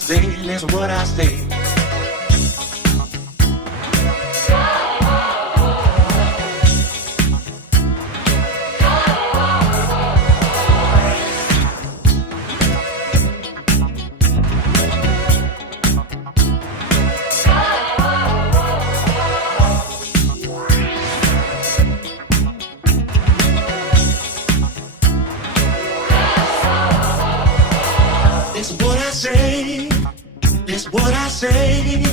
say, listen what I say. Listen what I say, listen what I say,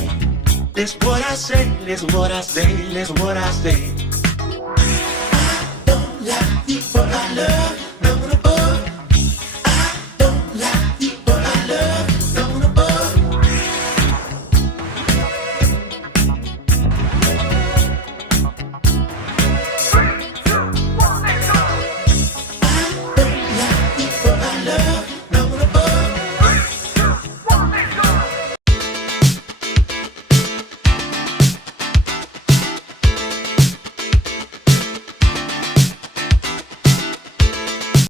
listen what I say, listen what I say, listen what I say. I don't like you, but I love you, no, no, no. I don't like